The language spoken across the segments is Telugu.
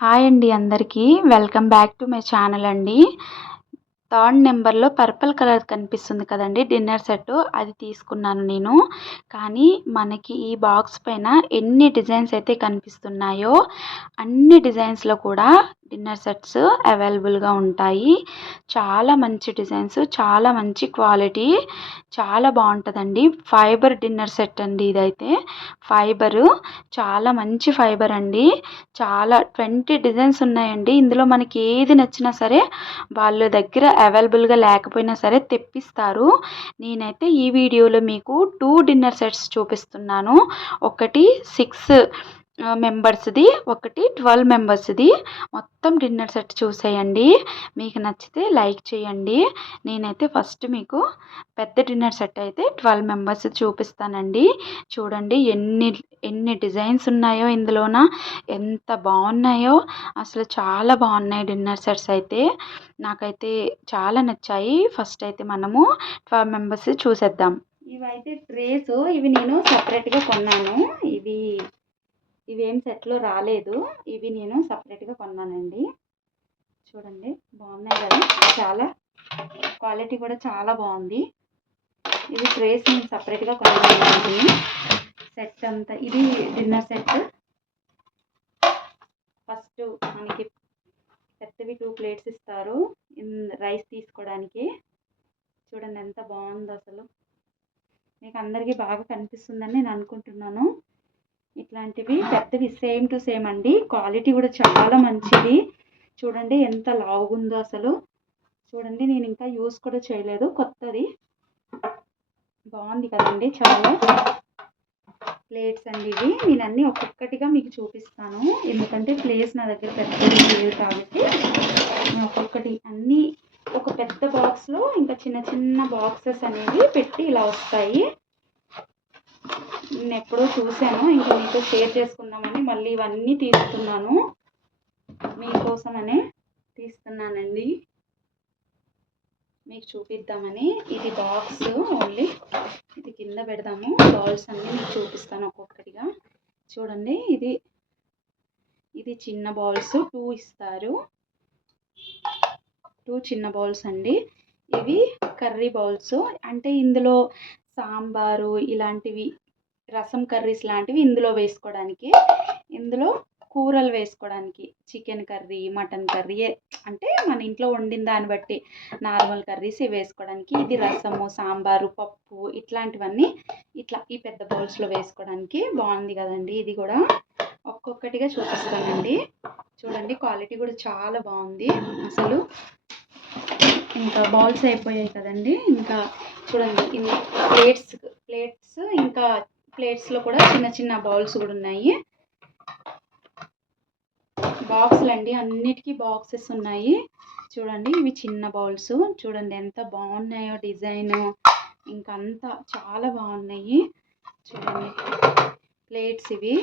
హాయ్ అండి అందరికీ. Welcome back to my channel అండి. థర్డ్ నెంబర్లో పర్పుల్ కలర్ కనిపిస్తుంది కదండి డిన్నర్ సెట్. అది తీసుకున్నాను నేను. కానీ మనకి ఈ బాక్స్ పైన ఎన్ని డిజైన్స్ అయితే కనిపిస్తున్నాయో అన్ని డిజైన్స్లో కూడా డిన్నర్ సెట్స్ అవైలబుల్గా ఉంటాయి. చాలా మంచి డిజైన్స్ చాలా మంచి క్వాలిటీ చాలా బాగుంటుందండి. ఫైబర్ డిన్నర్ సెట్ అండి ఇదైతే. ఫైబరు చాలా మంచి ఫైబర్ అండి. చాలా ట్వంటీ డిజైన్స్ ఉన్నాయండి. ఇందులో మనకి ఏది నచ్చినా సరే వాళ్ళ దగ్గర అవైలబుల్గా లేకపోయినా సరే తెప్పిస్తారు. నేనైతే ఈ వీడియోలో మీకు టూ డిన్నర్ సెట్స్ చూపిస్తున్నాను. ఒకటి సిక్స్ మెంబర్స్ది ఒకటి ట్వెల్వ్ మెంబర్స్ది మొత్తం డిన్నర్ సెట్ చూసేయండి. మీకు నచ్చితే లైక్ చేయండి. నేనైతే ఫస్ట్ మీకు పెద్ద డిన్నర్ సెట్ అయితే ట్వెల్వ్ మెంబర్స్ చూపిస్తానండి. చూడండి ఎన్ని ఎన్ని డిజైన్స్ ఉన్నాయో ఇందులోన ఎంత బాగున్నాయో. అసలు చాలా బాగున్నాయి డిన్నర్ సెట్స్ అయితే. నాకైతే చాలా నచ్చాయి. ఫస్ట్ అయితే మనము ట్వెల్వ్ మెంబర్స్ చూసేద్దాం. ఇవైతే ట్రేస్ ఇవి నేను సపరేట్గా కొన్నాను. ఇవి ఇవేం సెట్లో రాలేదు. ఇవి నేను సపరేట్గా కొన్నానండి. చూడండి బాగున్నాయి కదా. చాలా క్వాలిటీ కూడా చాలా బాగుంది. ఇది ట్రేస్ నేను సపరేట్గా కొన్నానండి. సెట్ అంతా ఇది డిన్నర్ సెట్. ఫస్ట్ మనకి పెద్దవి టూ ప్లేట్స్ ఇస్తారు. రైస్ తీసుకోవడానికి. చూడండి ఎంత బాగుందో అసలు. మీకు అందరికీ బాగా కనిపిస్తుందని నేను అనుకుంటున్నాను. ఇట్లాంటివి పెద్దవి సేమ్ టు సేమ్ అండి. క్వాలిటీ కూడా చాలా మంచిది. చూడండి ఎంత లావుగుందో అసలు. చూడండి నేను ఇంకా యూస్ కూడా చేయలేదు. కొత్తది. బాగుంది కదండి చాలా. ప్లేట్స్ అండి ఇవి. నేను అన్నీ ఒక్కొక్కటిగా మీకు చూపిస్తాను. ఎందుకంటే ప్లేస్ నా దగ్గర పెద్దది లేదు కాబట్టి. నేను ఒక్కొక్కటి అన్నీ ఒక పెద్ద బాక్స్లో ఇంకా చిన్న చిన్న బాక్సెస్ అనేవి పెట్టి ఇలా వస్తాయి. నేను ఎప్పుడో చూశాను. ఇంకా మీతో షేర్ చేసుకుందామని మళ్ళీ ఇవన్నీ తీస్తున్నాను. మీకోసమనే తీస్తున్నానండి. మీకు చూపిద్దామని. ఇది బాక్స్ ఓన్లీ. ఇది కింద పెడదాము. బాల్స్ అన్నీ మీకు చూపిస్తాను ఒక్కొక్కటిగా. చూడండి ఇది ఇది చిన్న బాల్స్ టూ ఇస్తారు. టూ చిన్న బౌల్స్ అండి. ఇవి కర్రీ బౌల్స్. అంటే ఇందులో సాంబారు ఇలాంటివి రసం కర్రీస్ లాంటివి ఇందులో వేసుకోవడానికి. ఇందులో కూరలు వేసుకోవడానికి చికెన్ కర్రీ మటన్ కర్రీ అంటే మన ఇంట్లో వండిన దాన్ని బట్టి నార్మల్ కర్రీస్ వేసుకోవడానికి. ఇది రసము సాంబారు పప్పు ఇట్లాంటివన్నీ ఇట్లా ఈ పెద్ద బౌల్స్లో వేసుకోవడానికి బాగుంది కదండి. ఇది కూడా ఒక్కొక్కటిగా చూపిస్తానండి. చూడండి క్వాలిటీ కూడా చాలా బాగుంది. అసలు ఇంకా బౌల్స్ అయిపోయాయి కదండి. ఇంకా చూడండి ఇది ప్లేట్స్ ప్లేట్స్ ఇంకా ప్లేట్స్లో కూడా చిన్న చిన్న బౌల్స్ కూడా ఉన్నాయి. బాక్సులు అండి అన్నిటికీ బాక్సెస్ ఉన్నాయి. చూడండి ఇవి చిన్న బౌల్స్. చూడండి ఎంత బాగున్నాయో డిజైన్. ఇంకా అంతా చాలా బాగున్నాయి. చూడండి ప్లేట్స్ ఇవి.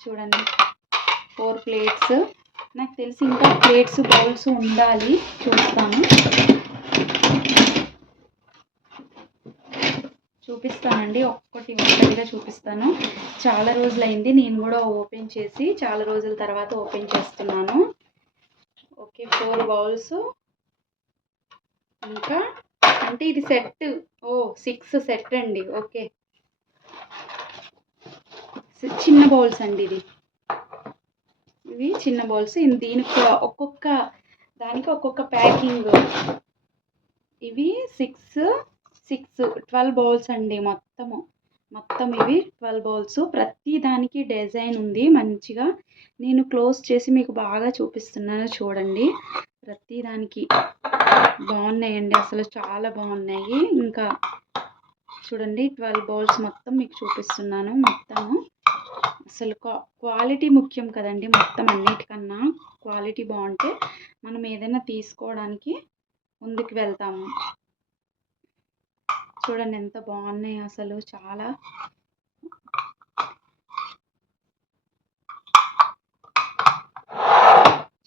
చూడండి ఫోర్ ప్లేట్స్. నాకు తెలిసి ఇంకా ప్లేట్స్ బౌల్స్ ఉండాలి. చూస్తాను. చూపిస్తానండి ఒక్కటి ఒక్కటిగా చూపిస్తాను. చాలా రోజులైంది. నేను కూడా ఓపెన్ చేసి చాలా రోజుల తర్వాత ఓపెన్ చేస్తున్నాను. Okay four bowls. ఇంకా? అంటే ఇది సెట్. ఓ సిక్స్ సెట్ అండి. ఓకే. చిన్న బౌల్స్ అండి ఇది. ఇవి చిన్న బౌల్స్. దీనికి ఒక్కొక్క దానికి ఒక్కొక్క ప్యాకింగ్. ఇవి సిక్స్ సిక్స్ ట్వెల్వ్ బౌల్స్ అండి మొత్తము. మొత్తం ఇవి ట్వెల్వ్ బౌల్స్. ప్రతి దానికి డిజైన్ ఉంది మంచిగా. నేను క్లోజ్ చేసి మీకు బాగా చూపిస్తున్నాను చూడండి. ప్రతి దానికి బాగున్నాయండి. అసలు చాలా బాగున్నాయి. ఇంకా చూడండి ట్వెల్వ్ బౌల్స్ మొత్తం మీకు చూపిస్తున్నాను మొత్తము. అసలు క్వాలిటీ ముఖ్యం కదండి మొత్తం అన్నిటికన్నా. క్వాలిటీ బాగుంటే మనం ఏదైనా తీసుకోవడానికి ముందుకు వెళ్తాము. చూడండి ఎంత బాగున్నాయి అసలు చాలా.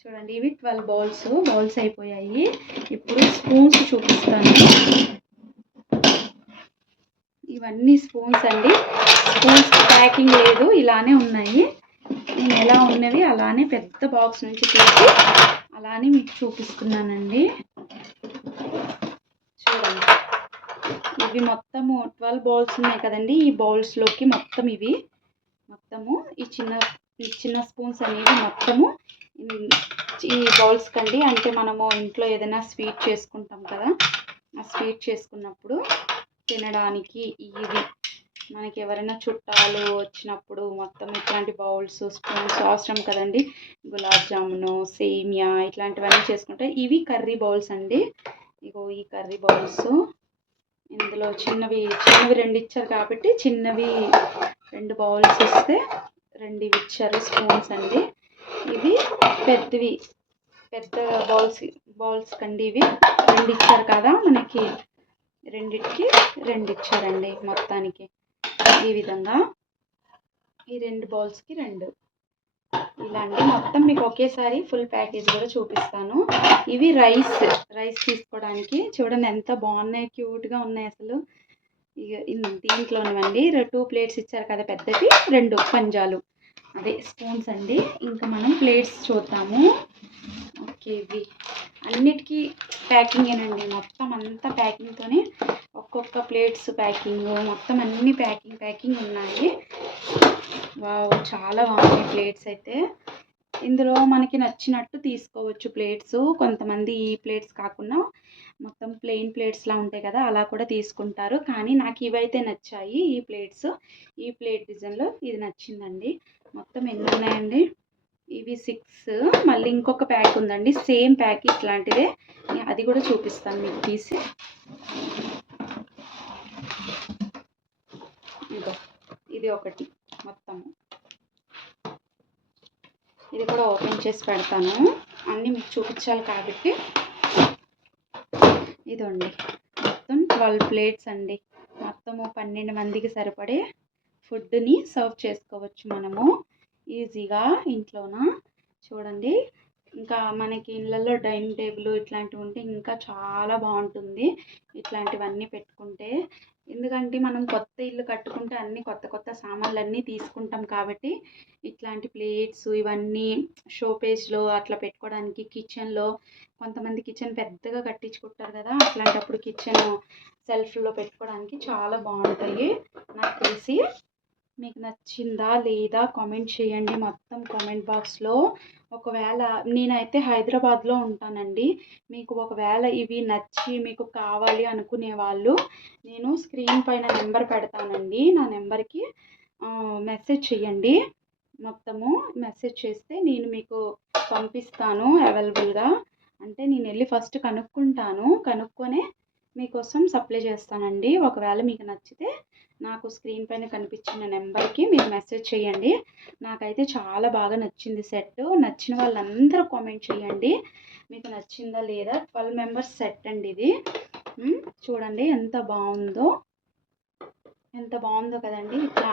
చూడండి ఇవి ట్వెల్వ్ బౌల్స్ బౌల్స్ అయిపోయాయి. ఇప్పుడు స్పూన్స్ చూపిస్తాను. ఇవన్నీ స్పూన్స్ అండి. స్పూన్స్ ప్యాకింగ్ లేదు ఇలానే ఉన్నాయి. నేను ఎలా ఉన్నవి అలానే పెద్ద బాక్స్ నుంచి తీసి అలానే మీకు చూపిస్తున్నానండి. చూడండి. ఇవి మొత్తము ట్వెల్వ్ బౌల్స్ ఉన్నాయి కదండి. ఈ బౌల్స్లోకి మొత్తం ఇవి మొత్తము ఈ చిన్న ఈ చిన్న స్పూన్స్ అనేవి మొత్తము ఈ బౌల్స్ కండి. అంటే మనము ఇంట్లో ఏదైనా స్వీట్ చేసుకుంటాం కదా ఆ స్వీట్ చేసుకున్నప్పుడు తినడానికి ఇవి. మనకి ఎవరైనా చుట్టాలు వచ్చినప్పుడు మొత్తం ఇట్లాంటి బౌల్స్ స్పూన్స్ అవసరం కదండి. గులాబ్ జామును సేమియా ఇట్లాంటివన్నీ చేసుకుంటే ఇవి కర్రీ బౌల్స్ అండి. ఇగో ఈ కర్రీ బౌల్స్ ఇందులో చిన్నవి చిన్నవి రెండు ఇచ్చారు కాబట్టి చిన్నవి రెండు బౌల్స్ ఇస్తే రెండు ఇచ్చారు స్పూన్స్ అండి. ఇవి పెద్దవి పెద్ద బౌల్స్ బౌల్స్ కండి ఇవి రెండు ఇచ్చారు కదా మనకి రెండిటికి రెండు ఇచ్చారండి మొత్తానికి ఈ విధంగా. ఈ రెండు బౌల్స్కి రెండు. ఇలా అండి మొత్తం మీకు ఒకేసారి ఫుల్ ప్యాకేజ్ కూడా చూపిస్తాను. ఇవి రైస్ రైస్ తీసుకోవడానికి చూడండి ఎంత బాగున్నాయి క్యూట్గా ఉన్నాయి అసలు. ఇక దీంట్లోనివ్వండి దీంట్లోనివండి టూ ప్లేట్స్ ఇచ్చారు కదా పెద్దవి రెండు పంజాలు. అదే స్పూన్స్ అండి. ఇంకా మనం ప్లేట్స్ చూద్దాము. ఓకే ఇవి. అన్నిటికీ ప్యాకింగేనండి మొత్తం అంతా ప్యాకింగ్తోనే ఒక్కొక్క ప్లేట్స్ ప్యాకింగ్. మొత్తం అన్ని ప్యాకింగ్ ప్యాకింగ్ ఉన్నాయి. వావ్ చాలా బాగున్నాయి ప్లేట్స్ అయితే. ఇందులో మనకి నచ్చినట్టు తీసుకోవచ్చు ప్లేట్స్. కొంతమంది ఈ ప్లేట్స్ కాకుండా మొత్తం ప్లెయిన్ ప్లేట్స్లా ఉంటాయి కదా అలా కూడా తీసుకుంటారు. కానీ నాకు ఇవైతే నచ్చాయి ఈ ప్లేట్స్. ఈ ప్లేట్ డిజైన్లో ఇది నచ్చిందండి. మొత్తం ఎన్ని ఉన్నాయండి? ఇవి సిక్స్ మళ్ళీ ఇంకొక ప్యాక్ ఉందండి. సేమ్ ప్యాక్ ఇట్లాంటిదే. అది కూడా చూపిస్తాను మీకు తీసి. ఇదో ఇది ఒకటి మొత్తము ఇది కూడా ఓపెన్ చేసి పెడతాను. అన్నీ మీకు చూపించాలి కాబట్టి. ఇదండి మొత్తం ట్వెల్వ్ ప్లేట్స్ అండి. మొత్తము పన్నెండు మందికి సరిపడే ఫుడ్ని సర్వ్ చేసుకోవచ్చు మనము. ఈజీగా ఇంట్లోన? చూడండి. ఇంకా మనకి ఇళ్ళల్లో డైనింగ్ టేబుల్ ఇట్లాంటివి ఉంటే ఇంకా చాలా బాగుంటుంది. ఇట్లాంటివన్నీ పెట్టుకుంటే. ఎందుకంటే మనం కొత్త ఇల్లు కట్టుకుంటే అన్ని కొత్త కొత్త సామాన్లు అన్నీ తీసుకుంటాం కాబట్టి ఇట్లాంటి ప్లేట్స్ ఇవన్నీ షోపేజ్లో అట్లా పెట్టుకోవడానికి కిచెన్లో కొంతమంది కిచెన్ పెద్దగా కట్టించుకుంటారు కదా అట్లాంటప్పుడు కిచెన్ సెల్ఫ్లో పెట్టుకోవడానికి చాలా బాగుంటాయి. నాకు తెలిసి మీకు నచ్చిందా లేదా కామెంట్ చేయండి మొత్తం కామెంట్ బాక్స్లో ఒకవేళ నేనైతే హైదరాబాద్లో ఉంటానండి. మీకు ఒకవేళ ఇవి నచ్చి మీకు కావాలి అనుకునే వాళ్ళు నేను స్క్రీన్ పైన నెంబర్ పెడతానండి. నా నెంబర్కి మెసేజ్ చేయండి. మొత్తము మెసేజ్ చేస్తే నేను మీకు పంపిస్తాను అవైలబుల్గా అంటే నేను వెళ్ళి ఫస్ట్ కనుక్కుంటాను. కనుక్కొనే మీకోసం సప్లై చేస్తానండి. ఒకవేళ మీకు నచ్చితే నాకు స్క్రీన్ పైన కనిపించిన నెంబర్కి మీరు మెసేజ్ చేయండి. నాకైతే చాలా బాగా నచ్చింది సెట్. నచ్చిన వాళ్ళందరూ కామెంట్ చేయండి. మీకు నచ్చిందా లేదా? ట్వెల్వ్ మెంబర్స్ సెట్ అండి ఇది. చూడండి ఎంత బాగుందో. ఎంత బాగుందో కదండి. ఇట్లా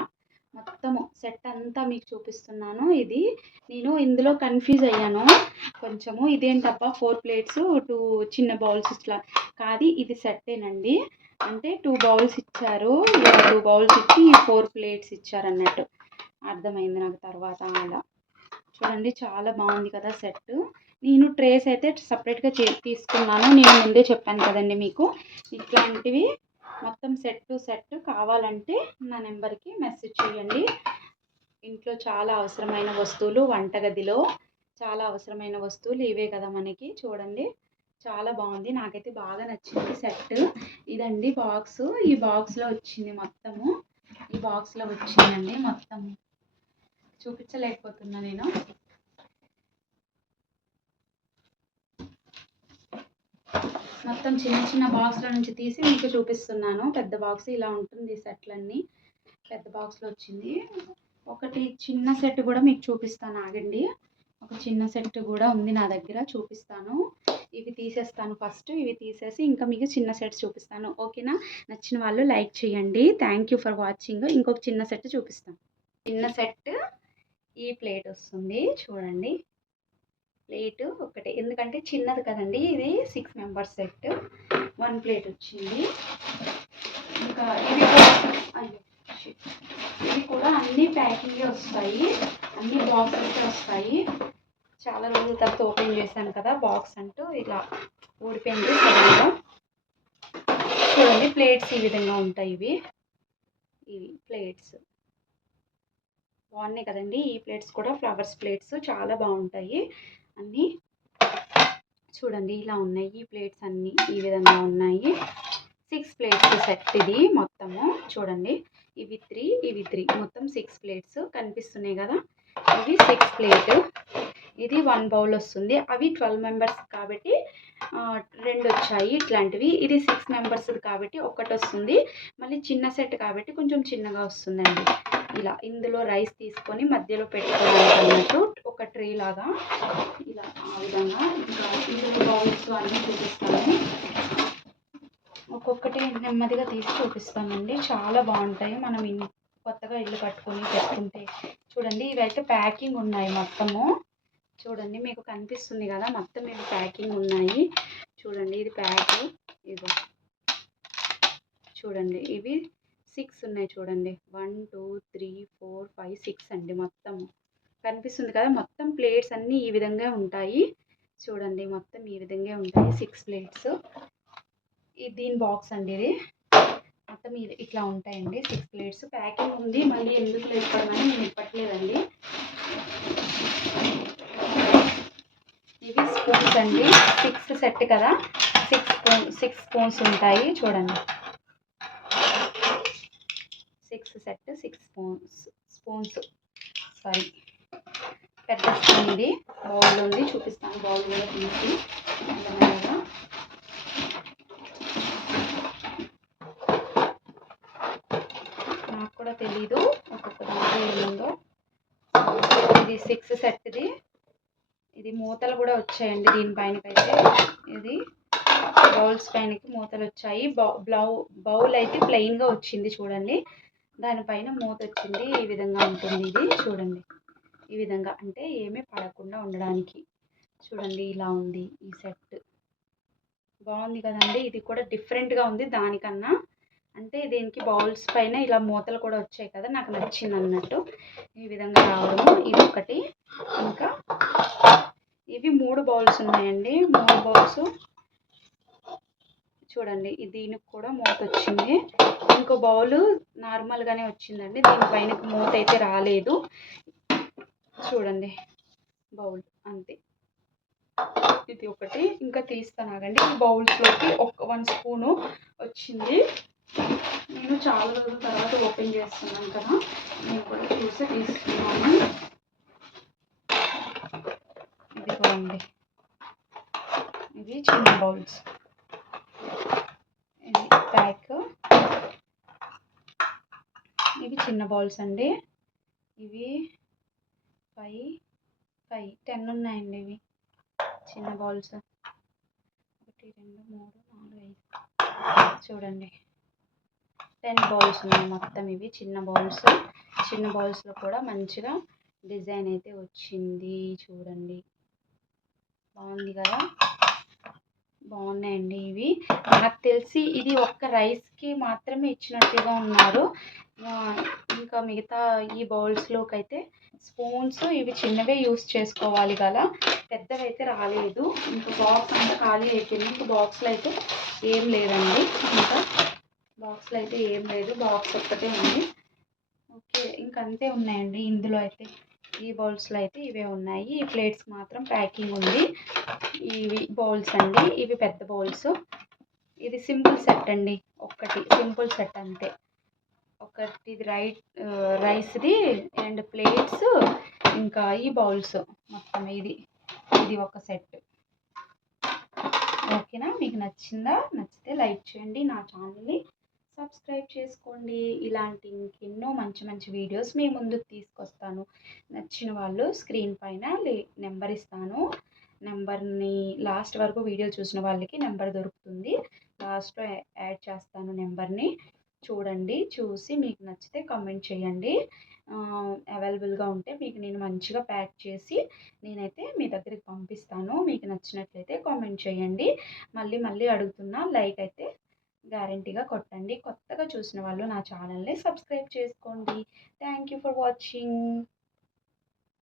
సెట్ అంతా మీకు చూపిస్తున్నాను. ఇది నేను ఇందులో కన్ఫ్యూజ్ అయ్యాను. కొంచెము ఇదేంటప్ప? ఫోర్ ప్లేట్స్ టూ చిన్న బౌల్స్ ఇట్లా. కాదు ఇది సెట్టేనండి. అంటే టూ బౌల్స్ ఇచ్చారు. టూ బౌల్స్ ఇచ్చి ఫోర్ ప్లేట్స్ ఇచ్చారు అన్నట్టు అర్థమైంది నాకు తర్వాత అలా. చూడండి చాలా బాగుంది కదా సెట్ నేను ట్రేస్ అయితే సపరేట్గా చే తీసుకున్నాను. నేను ముందే చెప్పాను కదండి మీకు. ఇట్లాంటివి మొత్తం సెట్ టు సెట్ కావాలంటే నా నెంబర్కి మెసేజ్ చేయండి. ఇంట్లో చాలా అవసరమైన వస్తువులు వంటగదిలో చాలా అవసరమైన వస్తువులు ఇవే కదా మనకి చూడండి. చాలా బాగుంది. నాకైతే బాగా నచ్చింది సెట్. ఇదండి బాక్స్. ఈ బాక్స్లో వచ్చింది మొత్తము. ఈ బాక్స్లో వచ్చిందండి మొత్తం. చూపించలేకపోతున్నా నేను. మొత్తం చిన్న చిన్న బాక్స్ల నుంచి తీసి మీకు చూపిస్తున్నాను. పెద్ద బాక్స్ ఇలా ఉంటుంది సెట్లన్నీ. పెద్ద బాక్స్లో వచ్చింది. ఒకటి చిన్న సెట్ కూడా మీకు చూపిస్తాను ఆగండి. ఒక చిన్న సెట్ కూడా ఉంది నా దగ్గర చూపిస్తాను. ఇవి తీసేస్తాను ఫస్ట్ ఇవి తీసేసి ఇంకా మీకు చిన్న సెట్ చూపిస్తాను. ఓకేనా? నచ్చిన వాళ్ళు లైక్ చేయండి. థ్యాంక్ యూ ఫర్ వాచింగ్ ఇంకొక చిన్న సెట్ చూపిస్తాను. చిన్న సెట్ ఈ ప్లేట్ వస్తుంది చూడండి. ప్లేట్ ఒకటే. ఎందుకంటే చిన్నది కదండి ఇది six members set. One plate వచ్చింది. ఇంకా ఇవి అయ్యో. ఇవి కూడా అన్ని ప్యాకింగే వస్తాయి. అన్ని బాక్సెస్ వస్తాయి. చాలా రోజుల తర్వాత ఓపెన్ చేశాను కదా బాక్స్ అంటూ ఇలా ఊడిపోయింది సడన్గా చూడండి ప్లేట్స్ ఈ విధంగా ఉంటాయి ఇవి. ఇవి ప్లేట్స్. బాగున్నాయి కదండి. ఈ ప్లేట్స్ కూడా ఫ్లవర్స్ ప్లేట్స్ చాలా బాగుంటాయి. అన్నీ చూడండి ఇలా ఉన్నాయి. ఈ ప్లేట్స్ అన్నీ ఈ విధంగా ఉన్నాయి. సిక్స్ ప్లేట్స్ సెట్ ఇది మొత్తము. చూడండి. ఇవి త్రీ ఇవి త్రీ మొత్తం సిక్స్ ప్లేట్స్ కనిపిస్తున్నాయి కదా. ఇవి సిక్స్ ప్లేట్ ఇది వన్ బౌల్ వస్తుంది. అవి ట్వెల్వ్ మెంబర్స్ కాబట్టి రెండు వచ్చాయి ఇట్లాంటివి. ఇది సిక్స్ మెంబర్స్ కాబట్టి ఒకటి వస్తుంది. మళ్ళీ చిన్న సెట్ కాబట్టి కొంచెం చిన్నగా వస్తుందండి. ఇలా ఇందులో రైస్ తీసుకొని మధ్యలో పెట్టుకోవడానికి అన్నట్టు ఒక ట్రే లాగా. ఇలా ఆ విధంగా ఇంకా ఇందులో బౌల్స్ అన్నీ చూపిస్తాను. ఒక్కొక్కటి నెమ్మదిగా తీసి చూపిస్తానండి చాలా బాగుంటాయి. మనం కొత్తగా ఇల్లు కట్టుకొని పెట్టుకుంటే. చూడండి ఇవైతే ప్యాకింగ్ ఉన్నాయి మొత్తము. చూడండి మీకు కనిపిస్తుంది కదా మొత్తం ఇవి ప్యాకింగ్ ఉన్నాయి. చూడండి ఇది ప్యాక్ ఇదిగో చూడండి ఇవి సిక్స్ ఉన్నాయి చూడండి. One two three four five six అండి మొత్తం కనిపిస్తుంది కదా మొత్తం ప్లేట్స్ అన్నీ ఈ విధంగా ఉంటాయి. చూడండి మొత్తం ఈ విధంగా ఉంటాయి సిక్స్ ప్లేట్స్. దీని బాక్స్ అండి ఇది. మొత్తం ఇది ఇట్లా ఉంటాయండి. సిక్స్ ప్లేట్స్ ప్యాకింగ్ ఉంది. మళ్ళీ ఎందుకు ఇప్పడమని నేను ఇప్పట్లేదండి. ఇవి స్పూన్స్ అండి. సిక్స్ సెట్ కదా. సిక్స్ స్పూన్ సిక్స్ స్పూన్స్ ఉంటాయి. చూడండి. Six set six spoons spoons sorry పెద్ద స్పూన్ ఇది. బౌల్ ఉంది. చూపిస్తాను. బౌల్ కూడా తీసి మెల్లమెల్లగా నాకు కూడా తెలీదు. ఒక్కొక్క దాంట్లో ఏముందో ఇది సిక్స్ సెట్ది ఇది మూతలు కూడా వచ్చాయండి దీనిపైనకైతే ఇది బౌల్స్ పైనకి మూతలు వచ్చాయి. బౌ బ్లౌ బౌల్ అయితే ప్లెయిన్గా వచ్చింది చూడండి. దానిపైన మూత వచ్చింది. ఈ విధంగా ఉంటుంది ఇది. చూడండి. ఈ విధంగా అంటే ఏమీ పడకుండా ఉండడానికి. చూడండి ఇలా ఉంది ఈ సెట్ బాగుంది కదండి. ఇది కూడా డిఫరెంట్గా ఉంది దానికన్నా. అంటే దీనికి బౌల్స్ పైన ఇలా మూతలు కూడా వచ్చాయి కదా నాకు నచ్చింది అన్నట్టు ఈ విధంగా రావడము. ఇది ఒకటి. ఇంకా ఇవి మూడు బౌల్స్ ఉన్నాయండి. మూడు బౌల్స్ చూడండి దీనికి కూడా మూత వచ్చింది. ఇంకో బౌల్ నార్మల్గానే వచ్చిందండి. దీనిపైన మూత అయితే రాలేదు. చూడండి బౌల్ అంతే. ఇది ఒకటి. ఇంకా తీస్తాను ఆగండి. ఈ బౌల్స్లోకి ఒక వన్ స్పూను వచ్చింది. నేను చాలా రోజుల తర్వాత ఓపెన్ చేస్తున్నాను కదా. నేను కూడా చూసి తీసుకున్నాను. ఇది బాగుంది ఇది చిన్న బౌల్స్. ఇది ప్యాక్. ఇవి చిన్న బౌల్స్ అండి. ఇవి ఫైవ్ ఫైవ్ టెన్ ఉన్నాయండి ఇవి. చిన్న బౌల్స్. ఒకటి రెండు మూడు నాలుగు ఐదు. చూడండి. టెన్ బౌల్స్ ఉన్నాయి మొత్తం ఇవి. చిన్న బౌల్స్. చిన్న బౌల్స్లో కూడా మంచిగా డిజైన్ అయితే వచ్చింది చూడండి. బాగుంది కదా? బాగున్నాయండి ఇవి. నాకు తెలిసి ఇది ఒక్క రైస్కి మాత్రమే ఇచ్చినట్టుగా ఉన్నారు. ఇంకా మిగతా ఈ బౌల్స్లోకి అయితే స్పూన్స్ ఇవి చిన్నవే యూస్ చేసుకోవాలి కదా. పెద్దవి అయితే రాలేదు. ఇంకా బాక్స్ అంతా ఖాళీ అయిపోయింది. ఇంకా బాక్స్లో అయితే ఏం లేదండి. ఇంకా బాక్స్లో అయితే ఏం లేదు. బాక్స్ ఒక్కటే ఉంది. ఓకే ఇంకంతే అంతే ఉన్నాయండి. ఇందులో అయితే ఈ బౌల్స్లో అయితే ఇవే ఉన్నాయి. ఈ ప్లేట్స్ మాత్రం ప్యాకింగ్ ఉంది. ఇవి బౌల్స్ అండి. ఇవి పెద్ద బౌల్స్. ఇది సింపుల్ సెట్ అండి. ఒక్కటి సింపుల్ సెట్ అంతే. ఒకటి రైట్ రైస్ది అండ్ ప్లేట్స్ ఇంకా ఈ బౌల్స్ మొత్తం ఇది. ఇది ఒక సెట్. ఓకేనా? మీకు నచ్చిందా? నచ్చితే లైక్ చేయండి నా ఛానల్ని. సబ్స్క్రైబ్ చేసుకోండి. ఇలాంటి ఇంకెన్నో మంచి మంచి వీడియోస్ మీ ముందుకు తీసుకొస్తాను. నచ్చిన వాళ్ళు స్క్రీన్ పైన నెంబర్ ఇస్తాను. నెంబర్ని లాస్ట్ వరకు వీడియో చూసిన వాళ్ళకి నెంబర్ దొరుకుతుంది. లాస్ట్లో యాడ్ చేస్తాను నెంబర్ని చూడండి చూసి మీకు నచ్చితే కామెంట్ చేయండి. అవైలబుల్గా ఉంటే మీకు నేను మంచిగా ప్యాక్ చేసి నేనైతే మీ దగ్గరికి పంపిస్తాను. మీకు నచ్చినట్లయితే కామెంట్ చేయండి. మళ్ళీ మళ్ళీ అడుగుతున్నా లైక్ అయితే గ్యారంటీగా కొట్టండి. కొత్తగా చూసిన వాళ్ళు నా ఛానల్ని సబ్స్క్రైబ్ చేసుకోండి. Thank you for watching